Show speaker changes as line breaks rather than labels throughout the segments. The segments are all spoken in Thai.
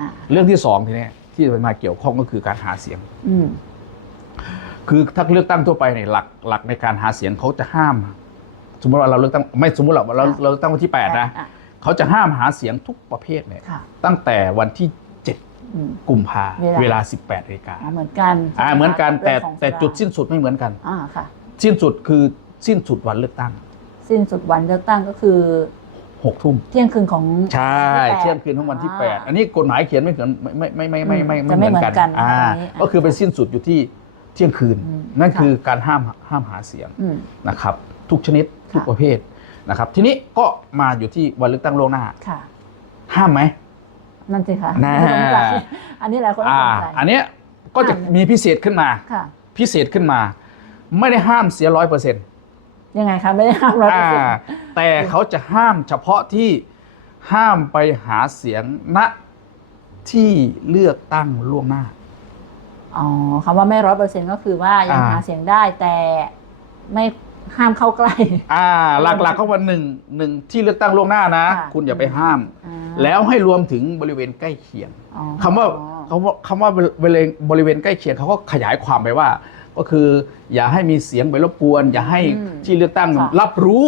อ่า
เรื่องที่สองทีเนี้ยที่จะมาเกี่ยวข้องก็คือการหาเสียง
อืม
คือถ้าเลือกตั้งทั่วไปเนี่ยหลักหลักในการหาเสียงเขาจะห้าม สมมติว่าเราเลือกตั้งไม่สมมติหรอกเราเราเลือกตั้งวันที่8นะ
อะ
เขาจะห้ามหาเสียงทุกประเภทเนี่ย
ค่ะ
ตั้งแต่วันที่
อืม
7กุมภา
เวลา
เวลา18นาฬิกา
อ๋อเหมือนกัน
อ่าเหมือนกันแต่
เรื่องของ
แต่
สุรา
จุดสิ้นสุดไม่เหมือนกัน
อ่าค่ะ
สิ้นสุดคือสิ้นสุดวันเลือกตั้ง
สิ้นสุดวันเลือกตั้งก็คือ
6ทุ่ม
เที่ยงคืนของ
ใช่
วันที่แปด
เที่ยงคืนของวันที่
อ่า
8อันนี้กฎหมายเขียนไม่เหมือนไม่ไม่ไม่ไม่ไม่
อืม
ไม่
จะไม่เหมือนกัน
อ่า
อันนี้
ก็คือไปสิ้นสุดอยู่ที่เที่ยงคืน
อืม
นั่น
ค่ะ
คือการห้ามห้ามหาเสียง
อืม
นะครับ ทุกชนิดทุก
ค่ะ
ประเภทนะครับ ทีนี้ก็มาอยู่ที่วันเลือกตั้งล่วงหน้า
ค่ะ
ห้ามไหม
นั่นสิคะ
น่า
สงสัยอันนี้หลายคนก็
อ่า
สงสัย
อันเนี้ยก็จะ
ห้ามไหม
มีพิเศษขึ้นมา
ค่ะ
พิเศษขึ้นมา ไม่ได้ห้ามเสียร้อยเปอร์เซ็นต์
ยังไงคะไม่ได้ห้ามร้อยเปอร์เซ็นต์
แต่เขาจะห้ามเฉพาะที่ห้ามไปหาเสียงณที่เลือกตั้งล่วงหน้า
อ๋อคำว่าไม่ร้อยเปอร์เซ็นต์ก็คือว่ายัง
อ่า
หาเสียงได้แต่ไม่ห้ามเข้าใกล้
อ่า หลักๆเขาว่าหนึ่งหนึ่งที่เลือกตั้งล่วงหน้านะ
ค่ะ
คุณอย่าไปห้าม
อ่า
แล้วให้รวมถึงบริเวณใกล้เคียง
อ๋อ
คำว่า คำว่าคำว่าบริเวณบริเวณใกล้เคียงเขาก็ขยายความไปว่า ก็คือ อย่าให้มีเสียงไปรบกวน อย่าให้ที่เลือกตั้งรับรู้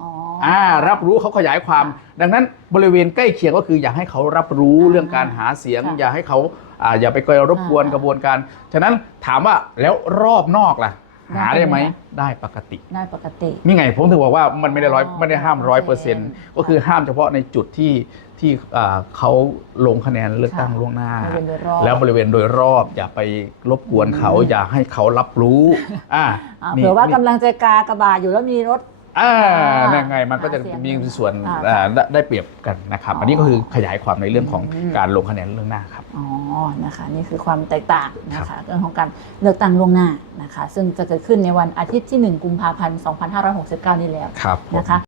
อ๋อ
อ่ารับรู้เขาขยายความ ดังนั้นบริเวณใกล้เคียงก็คือ อย่าให้เขารับรู้เรื่องการหาเสียง
ค่ะ
อย่าให้เขาอ่าอย่าไปก่อยรบกวน
อ่าก
ระบวนการ ฉะนั้นถามว่าแล้วรอบนอกล่ะ
ได้
หาได้ไหม
ไหม
ได้ปกติ
ได้ปกติ
นี่ไงผมถึงบอกว่ามันไม่ได้ร้อย
อ๋อ
ไม่ได้ห้ามร้อยเปอร์เซ็นต์ก็คือห้ามเฉพาะในจุดที่ที่อ่าเขาลงคะแนนเลือกตั้ง
ค่ะ
ล่วงหน้า
บริเวณโดยรอบ
แล้วบริเวณโดยรอบอย่าไปรบกวนเขา
อืม
อย่าให้เขารับรู้อ่า
อ่า
มี
เผื่อว่า
มี
กำลังจะกากระบาดอยู่แล้วมีรถ
อ่า
อ่า
นั่นไงมันก็จะ
หาเสียง
มีส่วน
อ่า
อ่าได้ได้เปรียบกันนะครับ
อ๋ออั
อันนี้ก็คือขยายความในเรื่องของ
อืม
การลงคะแนนเรื่องหน้าครับ
อ๋อ นะคะ นี่คือความแตกต่างนะคะเรื่องของการเลือกตั้งล่วงหน้านะคะ ซึ่งจะเกิดขึ้นในวันอาทิตย์ที่ 1 กุมภาพันธ์ 2569 นี้แล้ว
ครับผม
นะคะ